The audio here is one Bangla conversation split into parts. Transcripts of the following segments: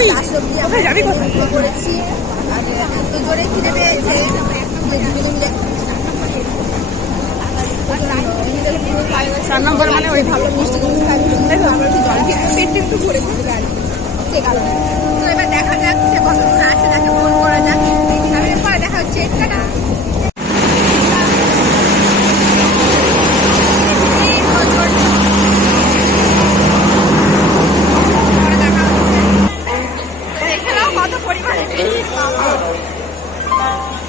বান্ধবী কোথায় যাবি কোথায় করেছি আর এত জোরে খিদে পেয়েছে চার নম্বর মানে ওই ভালো মিষ্টি জিনিস খাচ্ছি আমরা একটু জল খেয়ে পেটটা একটু ভরে দিতে আর সে কারণে তো এবার দেখা যাক সে কতক্ষণ আছে তাকে ফোন করা যাক আমি পরে দেখা হচ্ছে টাটা।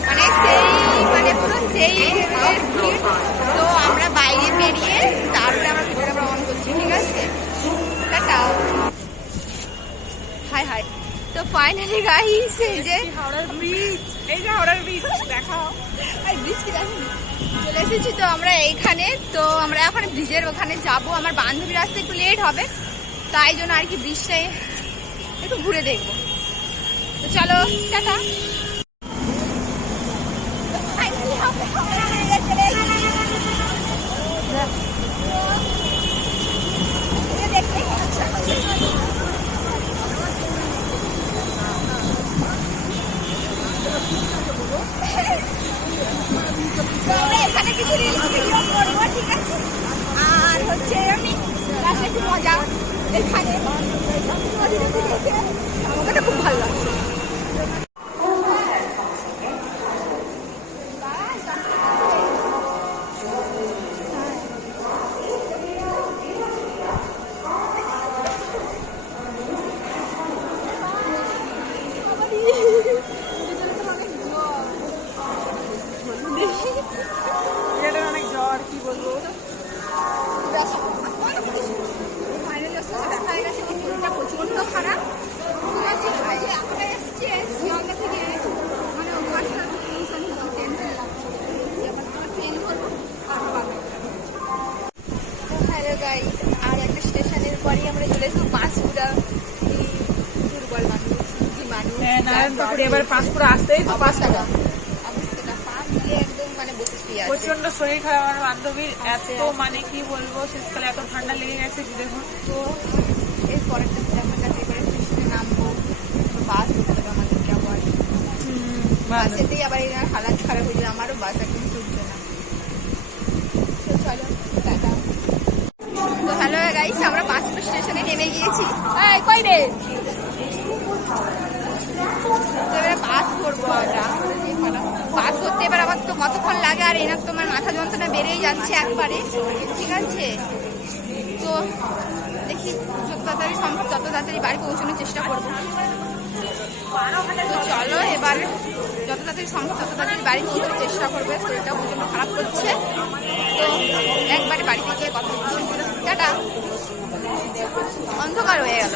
মানে সেই মানে পুরো সেই ভিড় তো আমরা বাইরে বেরিয়ে তারপরে আমরা ভিডিওটা আমরা অন করছি ঠিক আছে টাটাও হাই হাই তো ফাইনালি গাইস এই যে হাওড়ার ব্রিজ এই যে হাওড়ার ব্রিজ দেখাও আর ব্রিজ কি দেখেন চলে এসেছি তো আমরা এইখানে তো আমরা এখন ব্রিজের ওখানে যাব আমার বান্ধবীর আসতে একটু লেট হবে তাই জন্য আর কি ব্রিজটাই একটু ঘুরে দেখবো তো চলো টাটা। এখানে কিছু রিলস ভিডিও করবো ঠিক আছে আর হচ্ছে আমি একটু মজা এখানে আমাকে খুব ভালো লাগছে। অনেক জ্বর কি বলবো প্রচন্ড খারাপ হ্যালো গাইস আর একটা স্টেশনের পরেই আমরা চলে এসেছি পাঁশকুড়া দুর্বল মানুষ মানুষ নারায়ণপুর এবার পাঁশকুড়া আসতেই তো 5 টাকা একদম মানে বসে আছে প্রচন্ড শরীর খারাপ আমার বান্ধবীর এত মানে কি বলবো শেষকালে এত ঠান্ডা লেগে গেছে দেখুন তো এর পরের আমার কাছে এবারে স্টেশনে নামবো বাস ধরতে হবে আমাদেরকে আবার বাসেতেই আবার এই হালাত খারাপ হয়ে যাবে আমারও বাস একদম চলছে না তো চলো টাটা। তো হ্যালো গাইস আমরা পাঁশকুড়া স্টেশনে নেমে গিয়েছি কই রে এবারে বাস ধরবো বাস ধরতে এবার আমার তো কতক্ষণ লাগে আর এনার তোমার মাথা যন্ত্রণা বেড়েই যাচ্ছে একবারে ঠিক আছে তো দেখি যত তাড়াতাড়ি সম্ভব তত তাড়াতাড়ি বাড়ি পৌঁছানোর চেষ্টা করবো তো চলো এবার যত তাড়াতাড়ি সম্ভব তত তাড়াতাড়ি বাড়ি পৌঁছানোর চেষ্টা করবে শরীরটাও প্রচন্ড খারাপ করছে তো একবারে বাড়িতে গিয়ে কথা বলছি টাটা অন্ধকার হয়ে গেল।